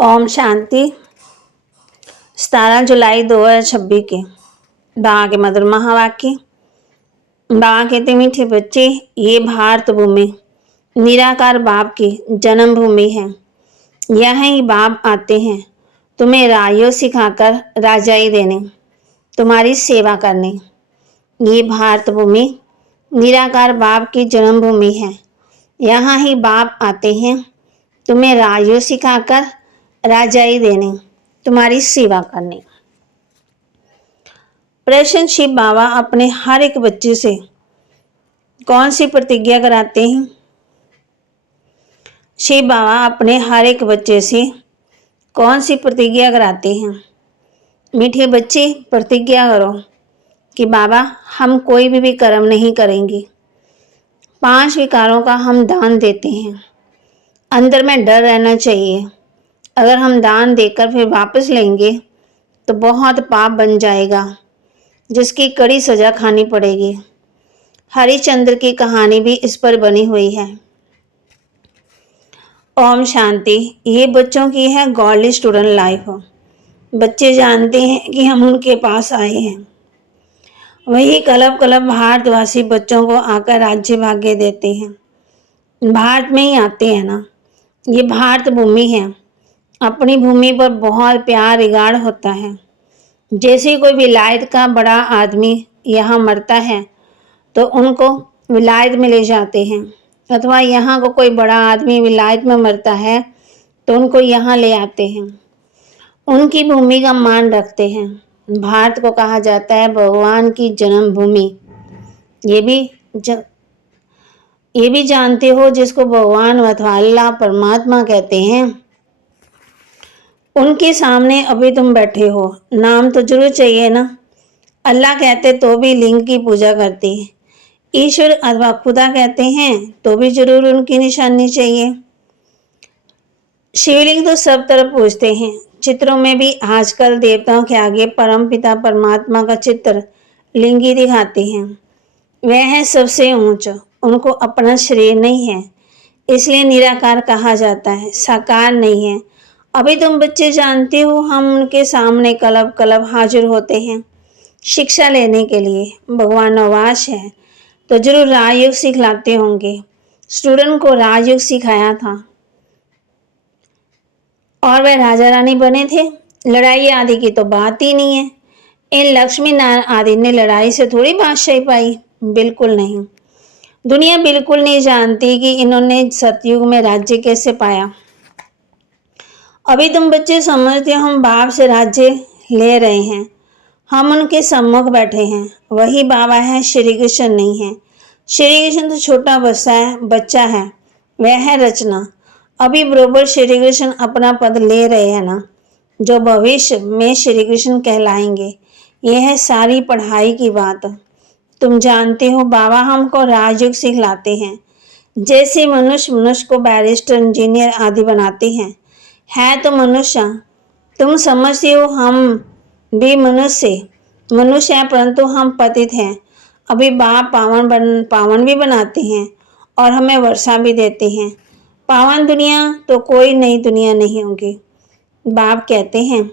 ओम शांति। 17 जुलाई 2026 के बाबा के मधुर महावाक्य। बाबा कहते मीठे बच्चे, ये भारत भूमि निराकार बाप की जन्म भूमि है। यहाँ ही बाप आते हैं तुम्हें रायो सिखाकर राजाई देने, तुम्हारी सेवा करने। ये भारत भूमि निराकार बाप की जन्म भूमि है। यहाँ ही बाप आते हैं तुम्हें रायो सिखाकर राजाई देने, तुम्हारी सेवा करने। प्रश्न शिव बाबा अपने हर एक बच्चे से कौन सी प्रतिज्ञा कराते हैं? शिव बाबा अपने हर एक बच्चे से कौन सी प्रतिज्ञा कराते हैं? मीठे बच्चे, प्रतिज्ञा करो कि बाबा हम कोई भी कर्म नहीं करेंगे। 5 विकारों का हम दान देते हैं। अंदर में डर रहना चाहिए। अगर हम दान देकर फिर वापस लेंगे तो बहुत पाप बन जाएगा, जिसकी कड़ी सजा खानी पड़ेगी। हरिश्चंद्र की कहानी भी इस पर बनी हुई है। ओम शांति। ये बच्चों की है गॉडली स्टूडेंट लाइफ। बच्चे जानते हैं कि हम उनके पास आए हैं। वही कलब कलब भारतवासी बच्चों को आकर राज्य भाग्य देते हैं। भारत में ही आते हैं ना। ये भारत भूमि है। अपनी भूमि पर बहुत प्यार रिगाड़ होता है। जैसे कोई विलायत का बड़ा आदमी यहाँ मरता है तो उनको विलायत में ले जाते हैं, अथवा यहाँ को कोई बड़ा आदमी विलायत में मरता है तो उनको यहाँ ले आते हैं। उनकी भूमि का मान रखते हैं। भारत को कहा जाता है भगवान की जन्मभूमि। ये भी जानते हो जिसको भगवान अथवा अल्लाह परमात्मा कहते हैं, उनके सामने अभी तुम बैठे हो, नाम तो जरूर चाहिए ना। अल्लाह कहते तो भी लिंग की पूजा करते हैं। ईश्वर अथवा खुदा कहते हैं तो भी जरूर उनकी निशानी चाहिए। शिवलिंग तो सब तरफ पूजते हैं। चित्रों में भी आजकल देवताओं के आगे परम पिता परमात्मा का चित्र लिंग ही दिखाते हैं। वह है सबसे ऊंच, उनको अपना शरीर नहीं है, इसलिए निराकार कहा जाता है, साकार नहीं है। अभी तुम बच्चे जानते हो हम उनके सामने कलब कलब हाजिर होते हैं शिक्षा लेने के लिए। भगवान नवाज है तो जरूर राजयोग सिखलाते होंगे। स्टूडेंट को राजयोग सिखाया था और वह राजा रानी बने थे। लड़ाई आदि की तो बात ही नहीं है। इन लक्ष्मी नारायण आदि ने लड़ाई से थोड़ी बादशाही पाई, बिल्कुल नहीं। दुनिया बिल्कुल नहीं जानती कि इन्होंने सतयुग में राज्य कैसे पाया। अभी तुम बच्चे समझते हो हम बाप से राज्य ले रहे हैं। हम उनके सम्मुख बैठे हैं। वही बाबा है, श्री कृष्ण नहीं है। श्री कृष्ण तो छोटा बच्चा है, वह है रचना। अभी बरोबर श्री कृष्ण अपना पद ले रहे हैं ना, जो भविष्य में श्री कृष्ण कहलाएंगे। यह है सारी पढ़ाई की बात। तुम जानते हो बाबा हमको राजयोग सिखलाते हैं। जैसे मनुष्य को बैरिस्टर, इंजीनियर आदि बनाते हैं, है तो मनुष्य। तुम समझते हो हम भी मनुष्य हैं, परंतु हम पतित हैं। अभी बाप पावन भी बनाते हैं और हमें वर्षा भी देते हैं। पावन दुनिया तो कोई नई दुनिया नहीं होगी। बाप कहते हैं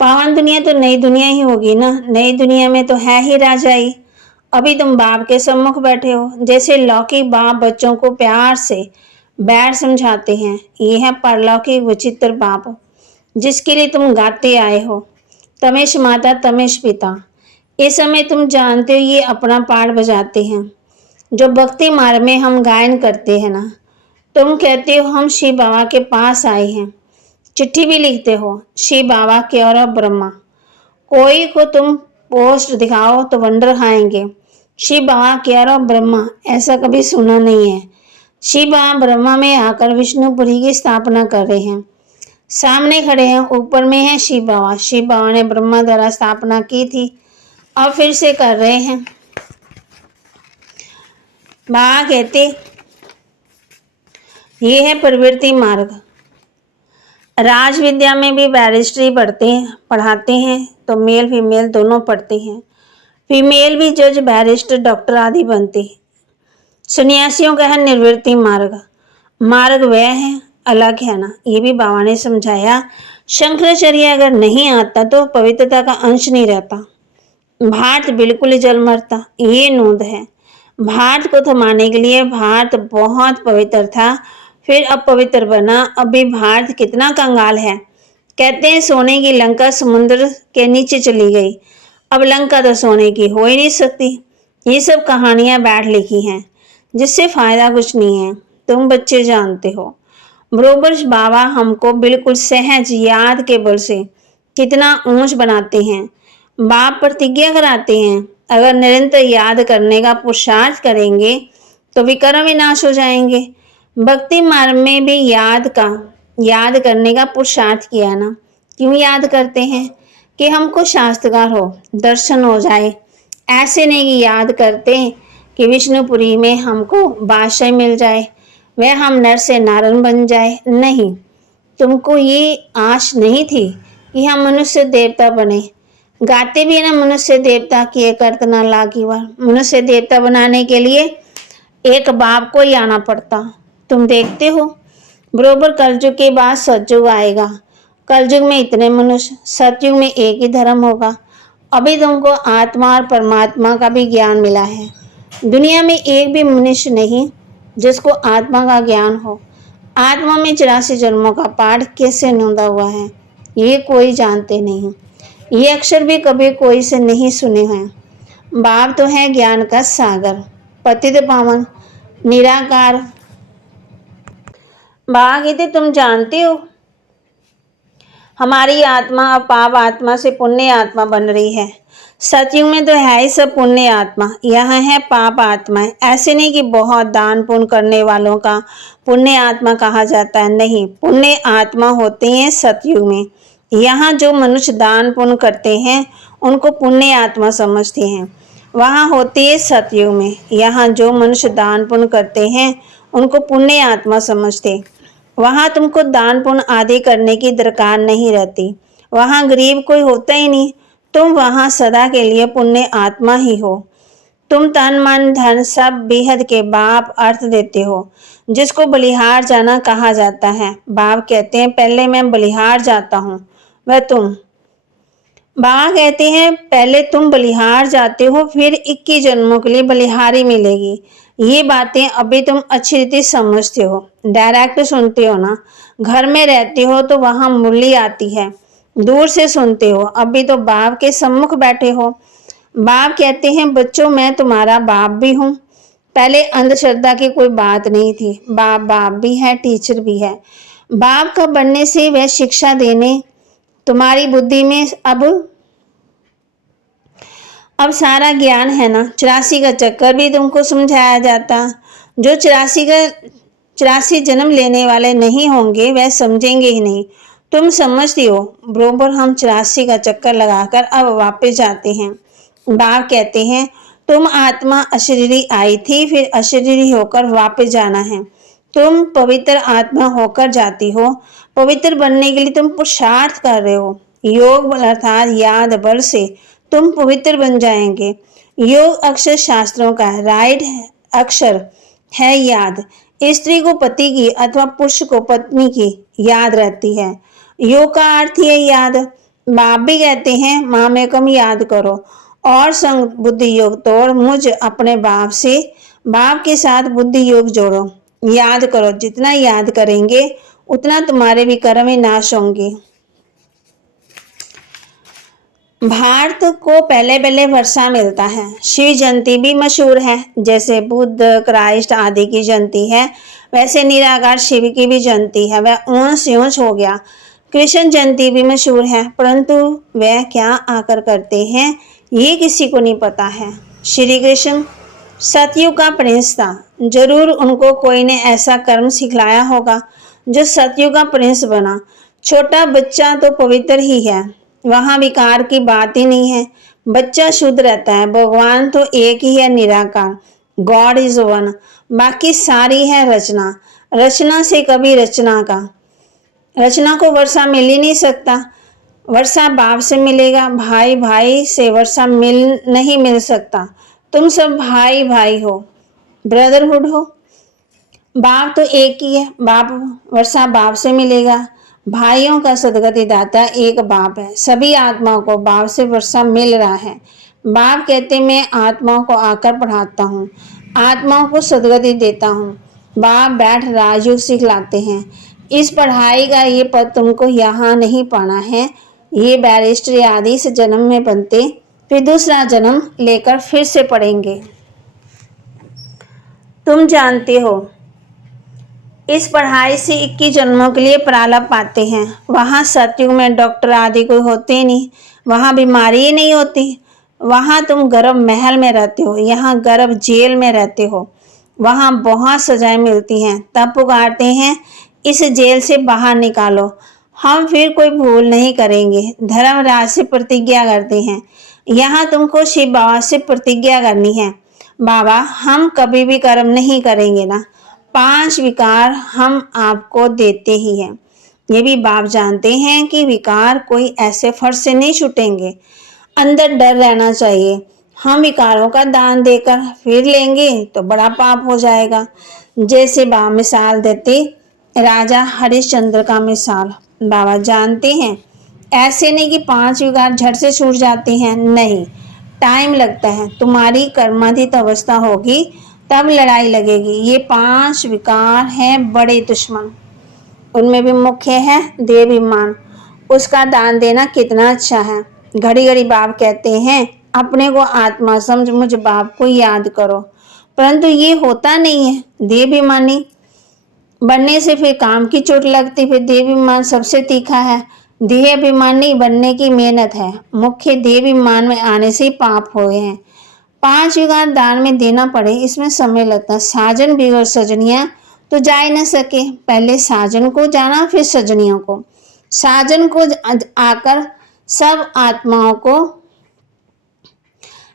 पावन दुनिया तो नई दुनिया ही होगी ना। नई दुनिया में तो है ही राजाई। अभी तुम बाप के सम्मुख बैठे हो। जैसे लौकिक बाप बच्चों को प्यार से बैठ समझाते हैं, ये है परलौकिक विचित्र बाप जिसके लिए तुम गाते आए हो। तमेश माता तमेश पिता। इस समय तुम जानते हो ये अपना पाठ बजाते हैं। जो भक्ति मार्ग में हम गायन करते हैं ना, तुम कहते हो हम शिव बाबा के पास आए हैं। चिट्ठी भी लिखते हो शिव बाबा के और ब्रह्मा। कोई को तुम पोस्ट दिखाओ तो वंडर खाएंगे। शिव बाबा के और ब्रह्मा ऐसा कभी सुना नहीं है। शिव बाबा ब्रह्मा में आकर विष्णुपुरी की स्थापना कर रहे हैं। सामने खड़े हैं, ऊपर में है शिव बाबा। शिव बाबा ने ब्रह्मा द्वारा स्थापना की थी और फिर से कर रहे हैं। बाबा कहते ये है प्रवृत्ति मार्ग। राज विद्या में भी बैरिस्ट्री पढ़ाते हैं तो मेल फीमेल दोनों पढ़ते हैं। फीमेल भी जज, बैरिस्टर, डॉक्टर आदि बनते हैं। सन्यासियों का है निवृत्ति मार्ग। मार्ग वह है अलग है ना। ये भी बाबा ने समझाया। शंकराचार्य अगर नहीं आता तो पवित्रता का अंश नहीं रहता, भारत बिल्कुल ही जल मरता। ये नोंद है। भारत को थमाने के लिए भारत बहुत पवित्र था, फिर अपवित्र बना। अभी भारत कितना कंगाल है। कहते हैं सोने की लंका समुद्र के नीचे चली गई। अब लंका तो सोने की हो ही नहीं सकती। ये सब कहानियां बैठ लिखी हैं, जिससे फायदा कुछ नहीं है। तुम बच्चे जानते हो। बरोबर बाबा हमको बिल्कुल सहज याद के बल से कितना ऊंच बनाते हैं। बाप प्रतिज्ञा कराते हैं, अगर निरंतर याद करने का पुरुषार्थ करेंगे तो विकर्म विनाश हो जाएंगे। भक्ति मार्ग में भी याद करने का पुरुषार्थ किया ना। क्यों याद करते हैं? कि हमको शास्त्रकार हो, दर्शन हो जाए। ऐसे नहीं कि याद करते कि विष्णुपुरी में हमको बादशाह मिल जाए, वह हम नर से नारायण बन जाए। नहीं, तुमको ये आश नहीं थी कि हम मनुष्य देवता बने। गाते भी ना मनुष्य देवता की एक अर्तना लागी बार। मनुष्य देवता बनाने के लिए एक बाप को ही आना पड़ता। तुम देखते हो, बरोबर कलयुग के बाद सतयुग आएगा। कलयुग में इतने मनुष्य, सतयुग में एक ही धर्म होगा। अभी तुमको आत्मा और परमात्मा का भी ज्ञान मिला है। दुनिया में एक भी मनुष्य नहीं जिसको आत्मा का ज्ञान हो। आत्मा में 84 जन्मों का पाठ कैसे नोंदा हुआ है, ये कोई जानते नहीं। ये अक्षर भी कभी कोई से नहीं सुने हैं। बाप तो है ज्ञान का सागर, पतित पावन, निराकार। बाबा कहते तुम जानते हो, हमारी आत्मा अब पाप आत्मा से पुण्य आत्मा बन रही है। सतयुग में तो है ही सब पुण्य आत्मा, यहाँ है पाप आत्मा। ऐसे नहीं कि बहुत दान पुण्य करने वालों का पुण्य आत्मा कहा जाता है, नहीं। पुण्य आत्मा होते हैं सतयुग में। यहाँ जो मनुष्य दान पुण्य करते हैं उनको पुण्य आत्मा समझते हैं। वहाँ होती है सतयुग में। यहाँ जो मनुष्य दान पुण्य करते हैं उनको पुण्य आत्मा समझते। वहाँ तुमको दान पुण्य आदि करने की दरकार नहीं रहती। वहाँ गरीब कोई होता ही नहीं। तुम वहाँ सदा के लिए पुण्य आत्मा ही हो। तुम तन मन धन सब बेहद के बाप अर्थ देते हो, जिसको बलिहार जाना कहा जाता है। बाप कहते हैं पहले मैं बलिहार जाता हूँ, वह तुम। बाबा कहते हैं पहले तुम बलिहार जाते हो, फिर 21 जन्मों के लिए बलिहारी मिलेगी। ये बातें अभी तुम अच्छी रीति समझते हो, डायरेक्ट सुनते हो ना। घर में रहते हो तो वहाँ मुरली आती है, दूर से सुनते हो। अभी तो बाप के सम्मुख बैठे हो। बाप कहते हैं बच्चों मैं तुम्हारा बाप भी हूँ। पहले अंधश्रद्धा की कोई बात नहीं थी। बाप बाप भी है, टीचर भी है। बाप का बनने से वह शिक्षा देने तुम्हारी बुद्धि में अब सारा ज्ञान है ना। 84 का चक्कर भी तुमको समझाया जाता। जो 84 जन्म लेने वाले नहीं होंगे वह समझेंगे ही नहीं। तुम समझती हो, बरोबर हम 84 का चक्कर लगाकर अब वापस जाते हैं। बाप कहते हैं तुम आत्मा अशरीरी आई थी, फिर अशरीरी होकर वापस जाना है। तुम पवित्र आत्मा होकर जाती हो। पवित्र बनने के लिए तुम पुरुषार्थ कर रहे हो। योग बल अर्थात याद बल से तुम पवित्र बन जाएंगे। योग अक्षर शास्त्रों का राइट अक्षर है याद। स्त्री को पति की अथवा पुरुष को पत्नी की याद रहती है। योग का अर्थ है याद। बाप भी कहते हैं माँ में कम याद करो और संग बुद्धि योग तोड़ मुझ अपने बाप से, बाप के साथ बुद्धि योग जोड़ो। याद करो, जितना याद करेंगे उतना तुम्हारे भी कर्म में नाश होंगे। भारत को पहले पहले वर्षा मिलता है। शिव जयंती भी मशहूर है, जैसे बुद्ध क्राइस्ट आदि की जयंती है वैसे निराकार शिव की भी जयंती है। वह ऊंच ऊंच हो गया। कृष्ण जयंती भी मशहूर है, परंतु वह क्या आकर करते हैं ये किसी को नहीं पता है। श्री कृष्ण सतयुग का प्रिंस था। जरूर उनको कोई ने ऐसा कर्म सिखलाया होगा जो सतयुग का प्रिंस बना। छोटा बच्चा तो पवित्र ही है, वहाँ विकार की बात ही नहीं है। बच्चा शुद्ध रहता है। भगवान तो एक ही है, निराकार, गॉड इज वन। बाकी सारी है रचना। रचना से कभी रचना को वर्षा मिल ही नहीं सकता। वर्षा बाप से मिलेगा, भाई भाई से वर्षा नहीं मिल सकता। तुम सब भाई भाई हो, ब्रदरहुड हो। बाप तो एक ही है, बाप वर्षा बाप से मिलेगा। भाइयों का सदगति दाता एक बाप है। सभी आत्माओं को बाप से वर्षा मिल रहा है। बाप कहते मैं आत्माओं को आकर पढ़ाता हूँ, आत्माओं को सदगति देता हूँ। बाप बैठ राजयोग सिखलाते हैं। इस पढ़ाई का ये पद तुमको यहाँ नहीं पाना है। ये बैरिस्टर आदि इस जन्म में बनते, फिर दूसरा जन्म लेकर फिर से पढ़ेंगे। तुम जानते हो इस पढ़ाई से 21 जन्मों के लिए प्रारब्ध पाते हैं। वहाँ सतयुग में डॉक्टर आदि कोई होते नहीं, वहाँ बीमारी ही नहीं होती। वहाँ तुम गर्भ महल में रहते हो, यहाँ गर्भ जेल में रहते हो। वहाँ बहुत सजाएं मिलती हैं, तब पुकारते हैं इस जेल से बाहर निकालो। हम फिर कोई भूल नहीं करेंगे। धर्मराज से प्रतिज्ञा करते हैं। यहाँ तुमको शिव बाबा से प्रतिज्ञा करनी है, बाबा हम कभी भी कर्म नहीं करेंगे ना। 5 विकार हम आपको देते ही हैं। ये भी बाप जानते हैं कि विकार कोई ऐसे फर्ज से नहीं छूटेंगे। अंदर डर रहना चाहिए, हम विकारों का दान देकर फिर लेंगे तो बड़ा पाप हो जाएगा। जैसे बाबा मिसाल देते राजा हरिश्चंद्र का मिसाल। बाबा जानते हैं ऐसे नहीं कि 5 विकार झट से छूट जाते हैं, नहीं, टाइम लगता है। तुम्हारी कर्माधीत अवस्था होगी तब लड़ाई लगेगी। ये 5 विकार हैं बड़े दुश्मन। उनमें भी मुख्य है देवाभिमान। उसका दान देना कितना अच्छा है। घड़ी घड़ी बाप कहते हैं अपने को आत्मा समझ मुझ बाप को याद करो, परंतु ये होता नहीं है। देवाभिमानी बनने से फिर काम की चोट लगती, फिर देवाभिमान सबसे तीखा है। देहाभिमानी बनने की मेहनत है, मुख्य देवाभिमान में आने से ही पाप हो गए हैं। 5 विकार दान में देना पड़े, इसमें समय लगता है। साजन बिगड़ सजनिया तो जा ही न सके। पहले साजन को जाना, फिर सजनियों को। साजन को आकर सब आत्माओं को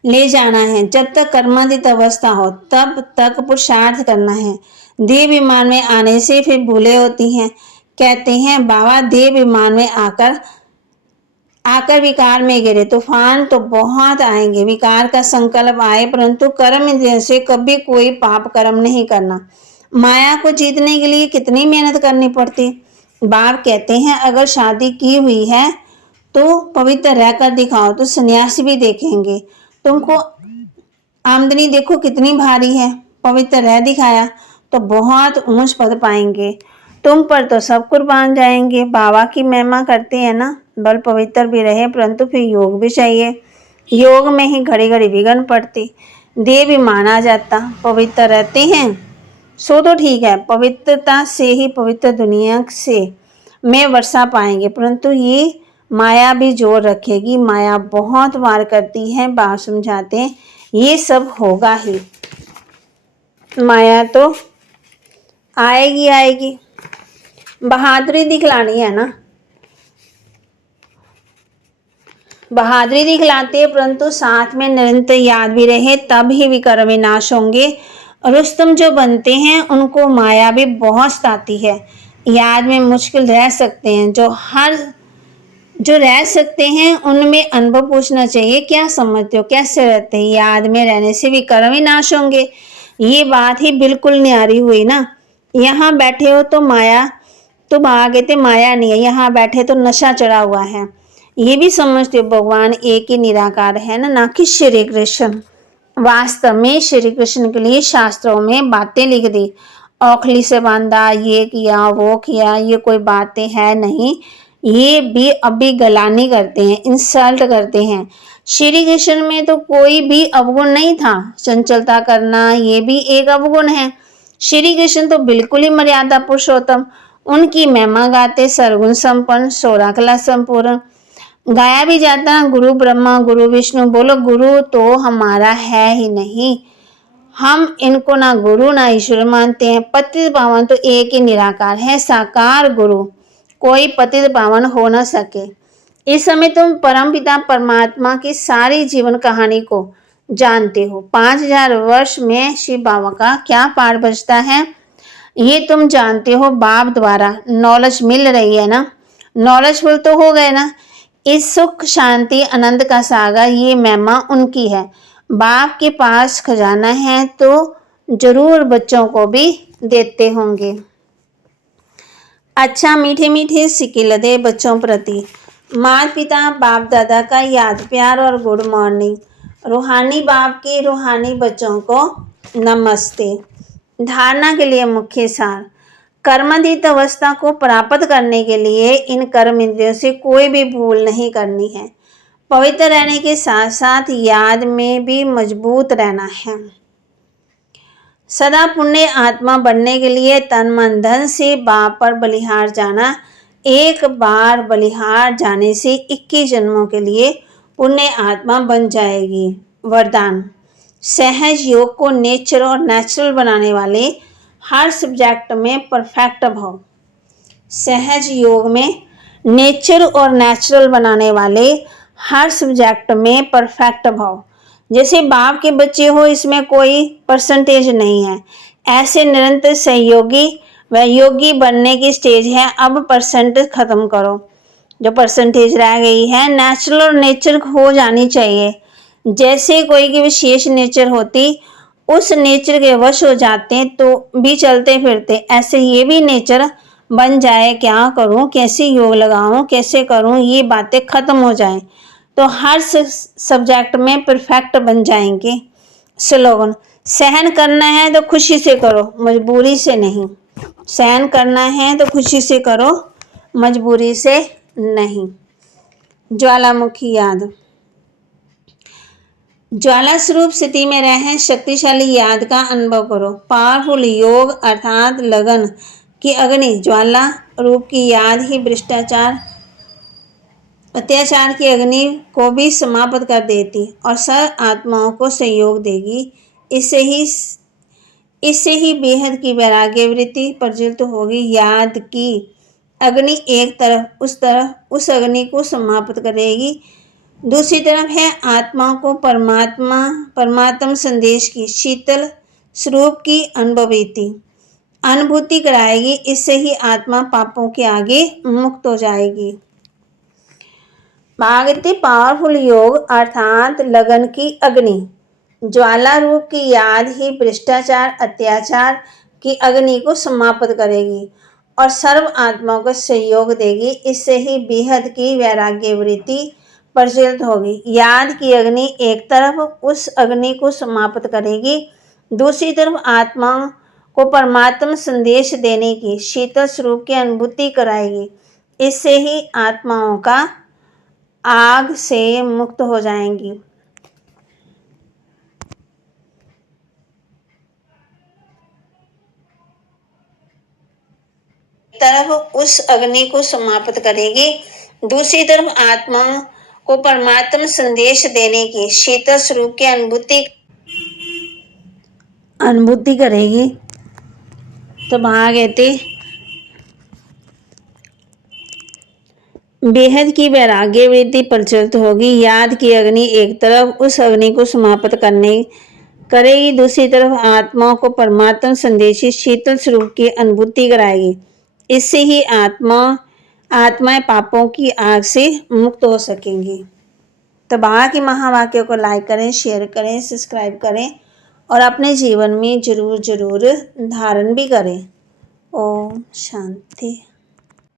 ले जाना है। जब तक कर्मातीत अवस्था हो तब तक पुरुषार्थ करना है। देव विमान में आने से फिर भूले होती हैं। कहते हैं बाबा देव विमान में आकर विकार में गिरे। तूफान तो बहुत आएंगे, विकार का संकल्प आए, परंतु कर्म इंद्रियों से कभी कोई पाप कर्म नहीं करना। माया को जीतने के लिए कितनी मेहनत करनी पड़ती। बाप कहते हैं अगर शादी की हुई है तो पवित्र रहकर दिखाओ तो सन्यासी भी देखेंगे। तुमको आमदनी देखो कितनी भारी है, पवित्र रह दिखाया तो बहुत ऊंच पद पाएंगे। तुम पर तो सब कुर्बान जाएंगे। बाबा की महिमा करते हैं ना, बल पवित्र भी रहे परंतु फिर योग भी चाहिए। योग में ही घड़ी घड़ी विघ्न पड़ती, देह भी माना जाता। पवित्र रहते हैं सो तो ठीक है, पवित्रता से ही पवित्र दुनिया से में वर्षा पाएंगे, परंतु ये माया भी जोर रखेगी। माया बहुत वार करती है। बाप समझाते हैं ये सब होगा ही, माया तो आएगी आएगी। बहादुरी दिखलानी है ना, बहादुरी दिखलाते हैं परंतु साथ में निरंतर याद भी रहे, तब ही विकार विनाश होंगे। रुस्तम जो बनते हैं उनको माया भी बहुत सताती है। याद में मुश्किल रह सकते हैं, जो रह सकते हैं उनमें अनुभव पूछना चाहिए क्या समझते हो, कैसे रहते हैं। याद में रहने से विकार विनाश होंगे। ये बात ही बिल्कुल न्यारी हुई ना। यहाँ बैठे हो तो माया, तुम आगे थे माया नहीं है, यहाँ बैठे तो नशा चढ़ा हुआ है। ये भी समझते हो भगवान एक ही निराकार है ना कि श्री कृष्ण। वास्तव में श्री कृष्ण के लिए शास्त्रों में बातें लिख दी। औखली से बांधा, ये किया वो किया, ये कोई बातें है नहीं। ये भी अभी गलानी करते हैं, इंसल्ट करते हैं। श्री कृष्ण में तो कोई भी अवगुण नहीं था। चंचलता करना ये भी एक अवगुण है। श्री कृष्ण तो बिल्कुल ही मर्यादा पुरुषोत्तम। उनकी महिमा गाते सरगुण संपन्न, 16 कला संपूर्ण। गाया भी जाता गुरु ब्रह्मा गुरु विष्णु। बोलो गुरु तो हमारा है ही नहीं, हम इनको ना गुरु ना ईश्वर मानते हैं। पतित पावन तो एक ही निराकार है, साकार गुरु, कोई पतित पावन हो न सके। इस समय तुम परमपिता परमात्मा की सारी जीवन कहानी को जानते हो। 5000 वर्ष में शिव बाबा का क्या पाठ बजता है ये तुम जानते हो। बाप द्वारा नॉलेज मिल रही है ना, नॉलेजफुल तो हो गए ना। इस सुख शांति आनंद का सागर ये महिमा उनकी है। बाप के पास खजाना है तो जरूर बच्चों को भी देते होंगे। अच्छा, मीठे मीठे सिक्के लदे बच्चों प्रति माता पिता बाप दादा का याद प्यार और गुड मॉर्निंग। रूहानी बाप की रूहानी बच्चों को नमस्ते। धारणा के लिए मुख्य सार। कर्मातीत अवस्था को प्राप्त करने के लिए इन कर्म इंद्रियों से कोई भी भूल नहीं करनी है। पवित्र रहने के साथ साथ याद में भी मजबूत रहना है। सदा पुण्य आत्मा बनने के लिए तन मन धन से बाप पर बलिहार जाना। एक बार बलिहार जाने से 21 जन्मों के लिए पुण्य आत्मा बन जाएगी। वरदान। सहज योग को नेचर और नेचुरल बनाने वाले हर सब्जेक्ट में परफेक्ट भव। सहज योग में नेचर और नेचुरल बनाने वाले हर सब्जेक्ट में परफेक्ट भव। जैसे बाप के बच्चे हो, इसमें कोई परसेंटेज नहीं है। ऐसे निरंतर सहयोगी व योगी बनने की स्टेज है। अब परसेंटेज खत्म करो, जो परसेंटेज रह गई है। नेचुरल और नेचर हो जानी चाहिए। जैसे कोई की विशेष नेचर होती, उस नेचर के वश हो जाते तो भी चलते फिरते, ऐसे ये भी नेचर बन जाए। क्या करूं, कैसे योग लगाऊं, कैसे करूं, ये बातें खत्म हो जाएं तो हर सब्जेक्ट में परफेक्ट बन जाएंगे। स्लोगन। सहन करना है तो खुशी से करो, मजबूरी से नहीं। सहन करना है तो खुशी से करो, मजबूरी से नहीं। ज्वालामुखी याद। ज्वाला स्वरूप स्थिति में रहें, शक्तिशाली याद का अनुभव करो। पावरफुल योग अर्थात लगन की अग्नि ज्वाला रूप की याद ही भ्रष्टाचार अत्याचार की अग्नि को भी समाप्त कर देती और सब आत्माओं को सहयोग देगी। इससे ही बेहद की वैराग्य वृत्ति प्रज्वलित होगी। याद की अग्नि एक तरफ उस अग्नि को समाप्त करेगी, दूसरी तरफ है आत्माओं को परमात्म संदेश की शीतल स्वरूप की अनुभूति कराएगी। इससे ही आत्मा पापों के आगे मुक्त हो जाएगी। भागवती पावरफुल योग अर्थात लगन की अग्नि ज्वाला रूप की याद ही भ्रष्टाचार अत्याचार की अग्नि को समाप्त करेगी और सर्व आत्माओं को सहयोग देगी। इससे ही बेहद की वैराग्य वृत्ति प्रज्वलित होगी। याद की अग्नि एक तरफ उस अग्नि को समाप्त करेगी, दूसरी तरफ आत्माओं को परमात्म संदेश देने की शीतल स्वरूप की अनुभूति कराएगी। इससे ही आत्माओं का आग से मुक्त हो जाएंगी। तरफ उस अग्नि को समाप्त करेगी, दूसरी तरफ आत्माओं को परमात्म संदेश देने की शीतल स्वरूप की अनुभूति करेगी। तो वहां कहते बेहद की वैराग्य वृत्ति प्रज्वलित होगी। याद की अग्नि एक तरफ उस अग्नि को समाप्त करेगी, दूसरी तरफ आत्माओं को परमात्म संदेशी शीतल स्वरूप की अनुभूति कराएगी। इससे ही आत्माएं पापों की आग से मुक्त हो सकेंगी। तो बाबा के महावाक्यों को लाइक करें, शेयर करें, सब्सक्राइब करें और अपने जीवन में जरूर धारण भी करें। ओम शांति।